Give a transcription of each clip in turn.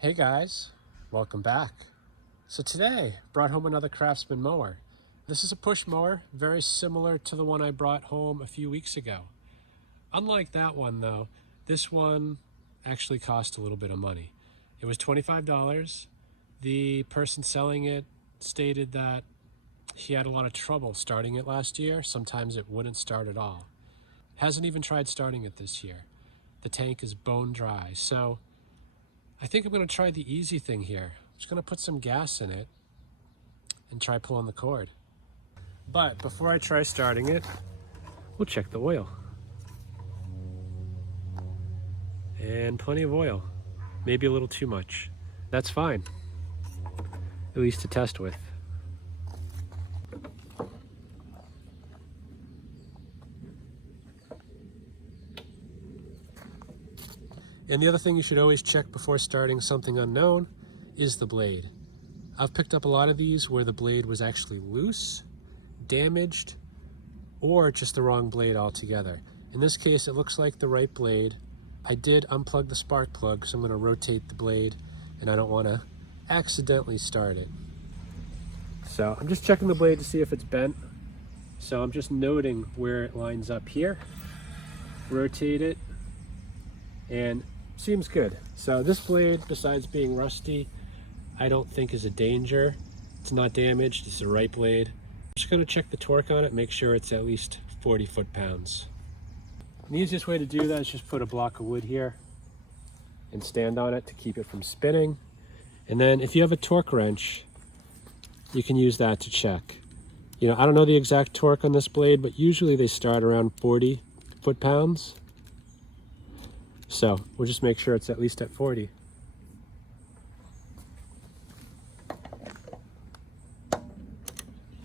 Hey guys, welcome back. So today, brought home another Craftsman mower. This is a push mower, very similar to the one I brought home a few weeks ago. Unlike that one though, this one actually cost a little bit of money. It was $25. The person selling it stated that he had a lot of trouble starting it last year. Sometimes it wouldn't start at all. Hasn't even tried starting it this year. The tank is bone dry, so I think I'm going to try the easy thing here. I'm just going to put some gas in it and try pulling the cord. But before I try starting it, we'll check the oil. And plenty of oil. Maybe a little too much. That's fine, at least to test with. And the other thing you should always check before starting something unknown is the blade. I've picked up a lot of these where the blade was actually loose, damaged, or just the wrong blade altogether. In this case, it looks like the right blade. I did unplug the spark plug, so I'm going to rotate the blade, and I don't want to accidentally start it. So I'm just checking the blade to see if it's bent. So I'm just noting where it lines up here. Rotate it, and seems good. So this blade, besides being rusty, I don't think is a danger. It's not damaged, it's the right blade. I'm just gonna check the torque on it, make sure it's at least 40 foot-pounds. The easiest way to do that is just put a block of wood here and stand on it to keep it from spinning. And then if you have a torque wrench, you can use that to check. You know, I don't know the exact torque on this blade, but usually they start around 40 foot-pounds. So we'll just make sure it's at least at 40.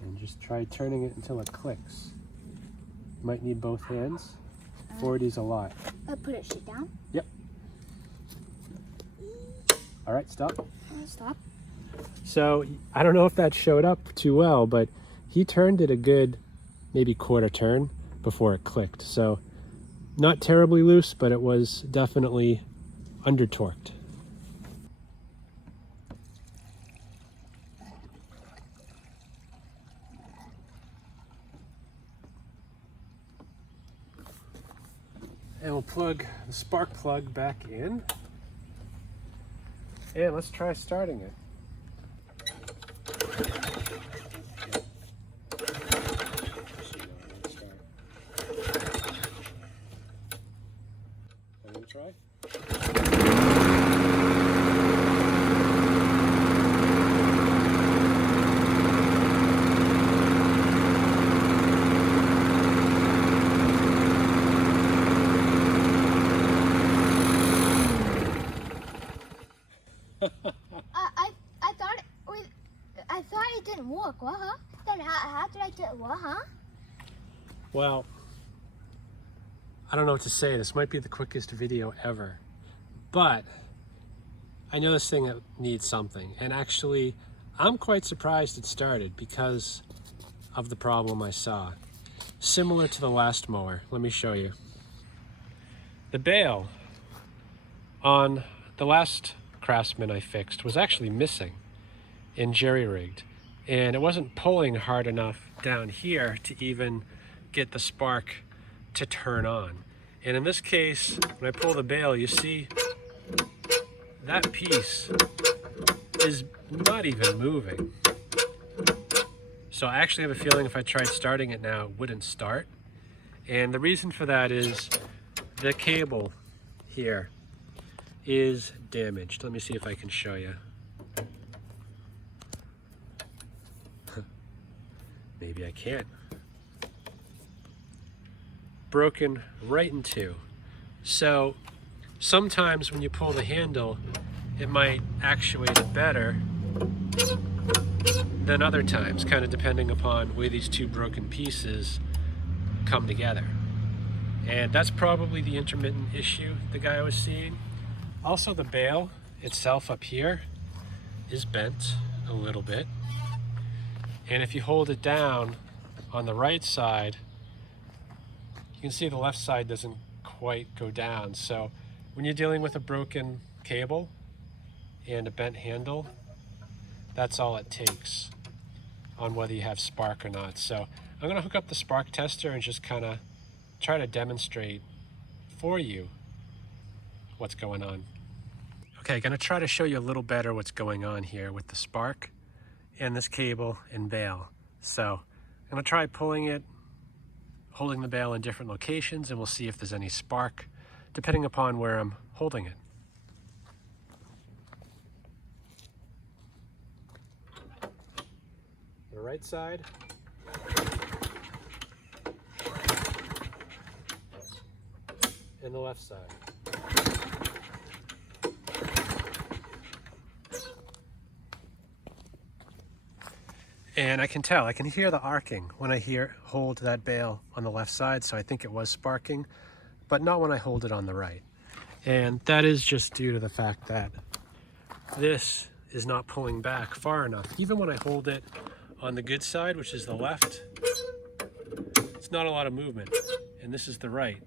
And just try turning it until it clicks. You might need both hands. 40 is a lot. Put it straight down? Yep. All right, stop. Stop. So I don't know if that showed up too well, but he turned it a good maybe quarter turn before it clicked. So not terribly loose, but it was definitely under torqued. And we'll plug the spark plug back in. And let's try starting it. Try. I thought it didn't work. What, huh? Then how did I do it? What, huh? Well, I don't know what to say. This might be the quickest video ever, but I know this thing needs something. And actually, I'm quite surprised it started because of the problem I saw. Similar to the last mower. Let me show you. The bail on the last Craftsman I fixed was actually missing and jerry-rigged. And it wasn't pulling hard enough down here to even get the spark to turn on. And in this case, when I pull the bail, you see that piece is not even moving. So I actually have a feeling if I tried starting it now, it wouldn't start. And the reason for that is the cable here is damaged. Let me see if I can show you. Maybe I can't. Broken right in two. So sometimes when you pull the handle, it might actuate it better than other times, kind of depending upon where these two broken pieces come together. And that's probably the intermittent issue the guy was seeing. Also, the bail itself up here is bent a little bit. And if you hold it down on the right side, you can see the left side doesn't quite go down. So when you're dealing with a broken cable, and a bent handle, that's all it takes on whether you have spark or not. So I'm gonna hook up the spark tester and just kind of try to demonstrate for you what's going on. Okay, gonna try to show you a little better what's going on here with the spark and this cable and bail. So I'm gonna try pulling it, holding the bail in different locations, and we'll see if there's any spark depending upon where I'm holding it. The right side. And the left side. And I can tell, I can hear the arcing when I hold that bail on the left side, so I think it was sparking, but not when I hold it on the right. And that is just due to the fact that this is not pulling back far enough. Even when I hold it on the good side, which is the left, it's not a lot of movement, and this is the right.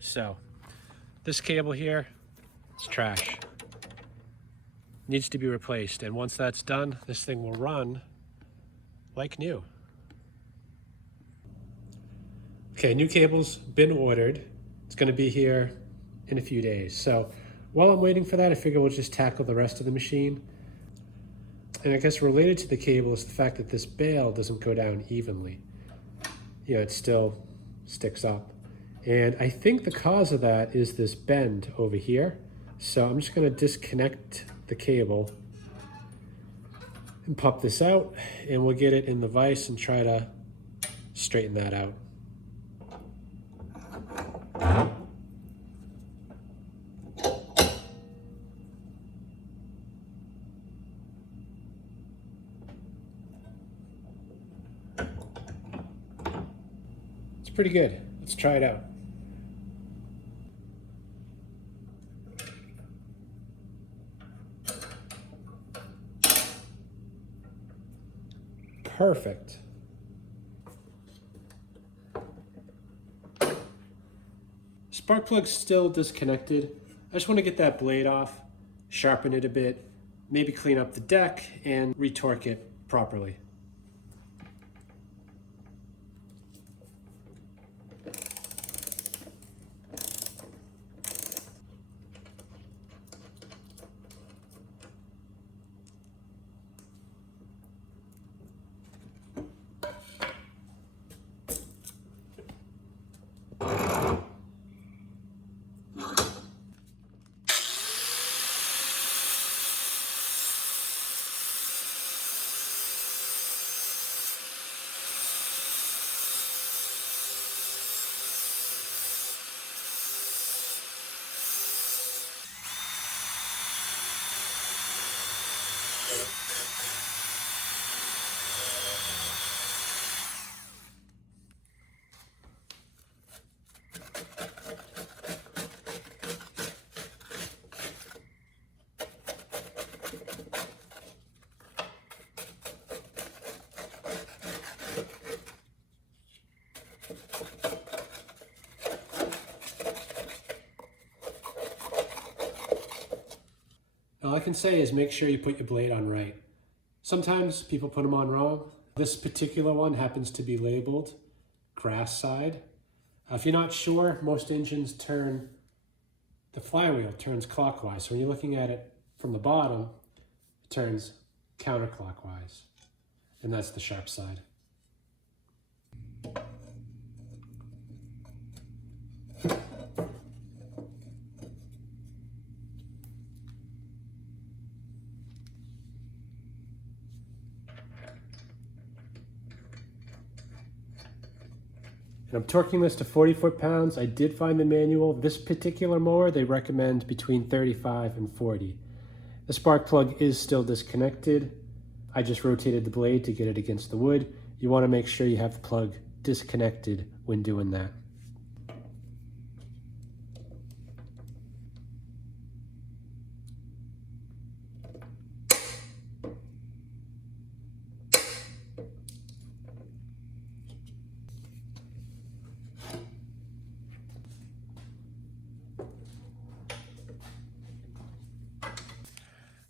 So this cable here is trash. Needs to be replaced, and once that's done, this thing will run like new. Okay, new cable's been ordered. It's gonna be here in a few days. So while I'm waiting for that, I figure we'll just tackle the rest of the machine. And I guess related to the cable is the fact that this bail doesn't go down evenly. You know, it still sticks up. And I think the cause of that is this bend over here. So I'm just gonna disconnect the cable and pop this out, and we'll get it in the vise and try to straighten that out. It's pretty good. Let's try it out. Perfect. Spark plug's still disconnected. I just want to get that blade off, sharpen it a bit, maybe clean up the deck and retorque it properly. All I can say is make sure you put your blade on right. Sometimes people put them on wrong. This particular one happens to be labeled grass side. If you're not sure, most engines turn, the flywheel turns clockwise. So when you're looking at it from the bottom, it turns counterclockwise. And that's the sharp side. And I'm torquing this to 40 foot-pounds. I did find the manual. This particular mower, they recommend between 35 and 40. The spark plug is still disconnected. I just rotated the blade to get it against the wood. You want to make sure you have the plug disconnected when doing that.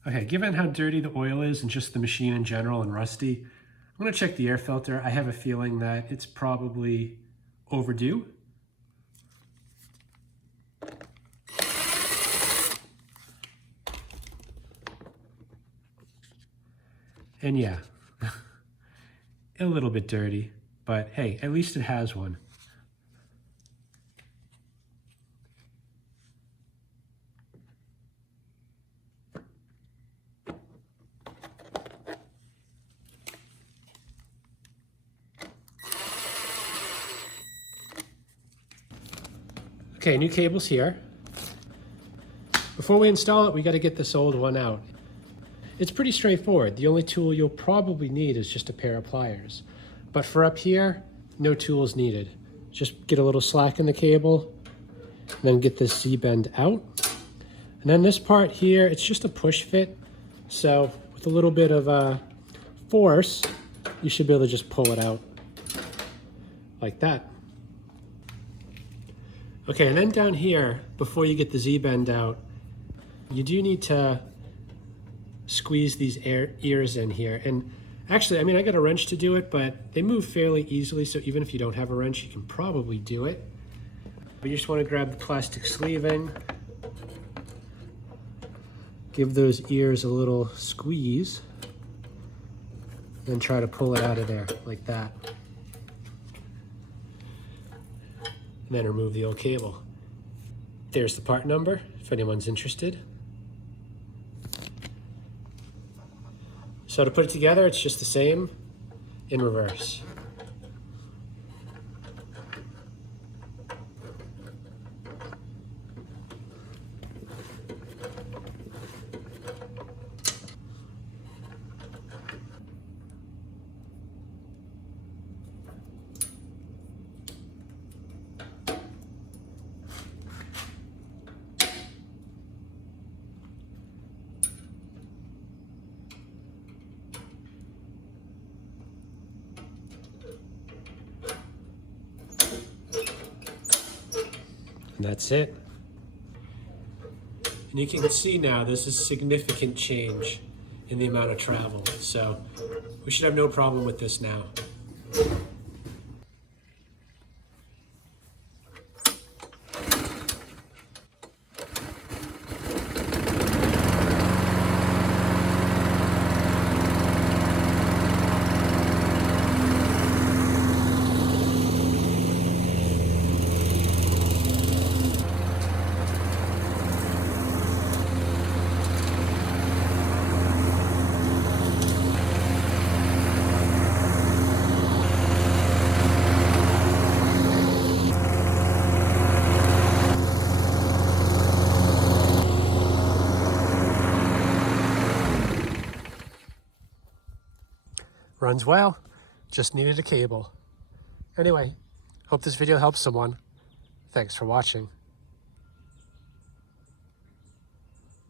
Okay, given how dirty the oil is and just the machine in general and rusty, I'm gonna check the air filter. I have a feeling that it's probably overdue. And yeah, a little bit dirty, but hey, at least it has one. Okay, new cable's here. Before we install it, we got to get this old one out. It's pretty straightforward. The only tool you'll probably need is just a pair of pliers. But for up here, no tools needed. Just get a little slack in the cable, and then get this Z-bend out. And then this part here, it's just a push fit. So with a little bit of force, you should be able to just pull it out like that. Okay, and then down here, before you get the Z-bend out, you do need to squeeze these ears in here. And actually, I mean, I got a wrench to do it, but they move fairly easily, so even if you don't have a wrench, you can probably do it. But you just want to grab the plastic sleeving, give those ears a little squeeze, then try to pull it out of there like that. And then remove the old cable. There's the part number, if anyone's interested. So to put it together, it's just the same in reverse. And that's it. And you can see now this is significant change in the amount of travel. So we should have no problem with this now. Runs well, just needed a cable. Anyway, hope this video helps someone. Thanks for watching.